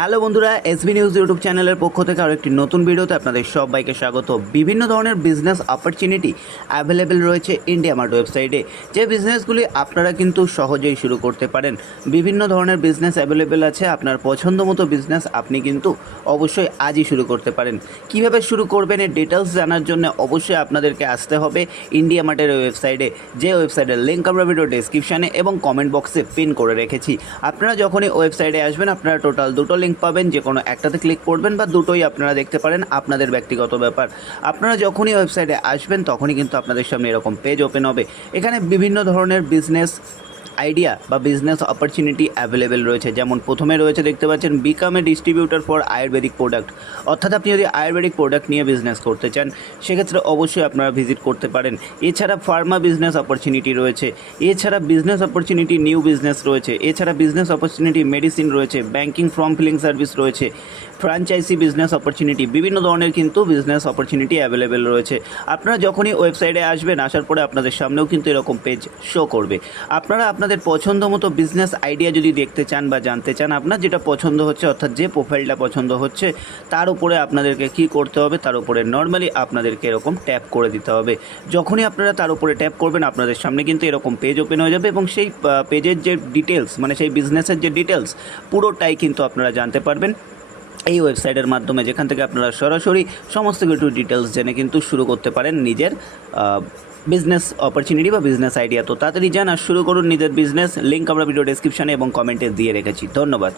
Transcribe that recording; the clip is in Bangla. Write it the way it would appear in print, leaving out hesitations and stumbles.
হ্যালো বন্ধুরা, এসবি নিউজ ইউটিউব চ্যানেলের পক্ষ থেকে আরও একটি নতুন ভিডিওতে আপনাদের সবাইকে স্বাগত। বিভিন্ন ধরনের বিজনেস অপরচুনিটি অ্যাভেলেবেল রয়েছে ইন্ডিয়ামার্ট ওয়েবসাইটে, যে বিজনেসগুলি আপনারা কিন্তু সহজেই শুরু করতে পারেন। বিভিন্ন ধরনের বিজনেস অ্যাভেলেবেল আছে। আপনার পছন্দ মতো বিজনেস আপনি কিন্তু অবশ্যই আজই শুরু করতে পারেন। কিভাবে শুরু করবেন এর ডিটেলস জানার জন্য অবশ্যই আপনাদেরকে আসতে হবে ইন্ডিয়ামার্টের ওয়েবসাইটে, যে ওয়েবসাইটের লিঙ্ক আমরা ভিডিও ডেসক্রিপশানে এবং কমেন্ট বক্সে পিন করে রেখেছি। আপনারা যখনই ওয়েবসাইটে আসবেন আপনারা টোটাল দুটো লিঙ্ক পাবেন, যে কোনো একটাতে ক্লিক করবেন বা দুটোই আপনারা দেখতে পারেন, আপনাদের ব্যক্তিগত ব্যাপার। আপনারা যখনই ওয়েবসাইটে আসবেন তখনই কিন্তু আপনাদের সামনে এরকম পেজ ওপেন হবে। এখানে বিভিন্ন ধরনের বিজনেস আইডিয়া বা বিজনেস অপরচুনিটি অ্যাভেলেবেল রয়েছে। যেমন প্রথমে রয়েছে, দেখতে পাচ্ছেন, become a distributor for Ayurvedic product. অর্থাৎ আপনি যদি আয়ুর্বেদিক প্রোডাক্ট নিয়ে বিজনেস করতে চান সেক্ষেত্রে অবশ্যই আপনারা ভিজিট করতে পারেন। এছাড়া ফার্মা বিজনেস অপরচুনিটি রয়েছে, এছাড়া বিজনেস অপরচুনিটি নিউ বিজনেস রয়েছে, এছাড়া বিজনেস অপরচুনিটি মেডিসিন রয়েছে, ব্যাংকিং ফর্ম ফিলিং সার্ভিস রয়েছে, ফ্র্যাঞ্চাইজি বিজনেস অপরচুনিটি, বিভিন্ন ধরনের কিন্তু বিজনেস অপরচুনিটি অ্যাভেলেবেল রয়েছে। আপনারা যখনই ওয়েবসাইটে আসবেন, আসার পরে আপনাদের সামনেও কিন্তু এরকম পেজ শো করবে। আপনারা আপনাদের পছন্দ মতো বিজনেস আইডিয়া যদি দেখতে চান বা জানতে চান, আপনার যেটা পছন্দ হচ্ছে, অর্থাৎ যে প্রোফাইলটা পছন্দ হচ্ছে, তার উপরে আপনাদেরকে কী করতে হবে, তার উপরে নর্মালি আপনাদেরকে এরকম ট্যাপ করে দিতে হবে। যখনই আপনারা তার উপরে ট্যাপ করবেন আপনাদের সামনে কিন্তু এরকম পেজ ওপেন হয়ে যাবে এবং সেই পেজের যে ডিটেলস, মানে সেই বিজনেসের যে ডিটেলস পুরোটাই কিন্তু আপনারা জানতে পারবেন এই ওয়েবসাইটের মাধ্যমে, যেখান থেকে আপনারা সরাসরি সমস্ত কিছু ডিটেলস জেনে কিন্তু শুরু করতে পারেন নিজের বিজনেস অপরচুনিটি বা বিজনেস আইডিয়া। তো তাড়াতাড়ি যান আর শুরু করুন নিজের বিজনেস। লিঙ্ক আমরা ভিডিও ডেসক্রিপশানে এবং কমেন্টে দিয়ে রেখেছি। ধন্যবাদ।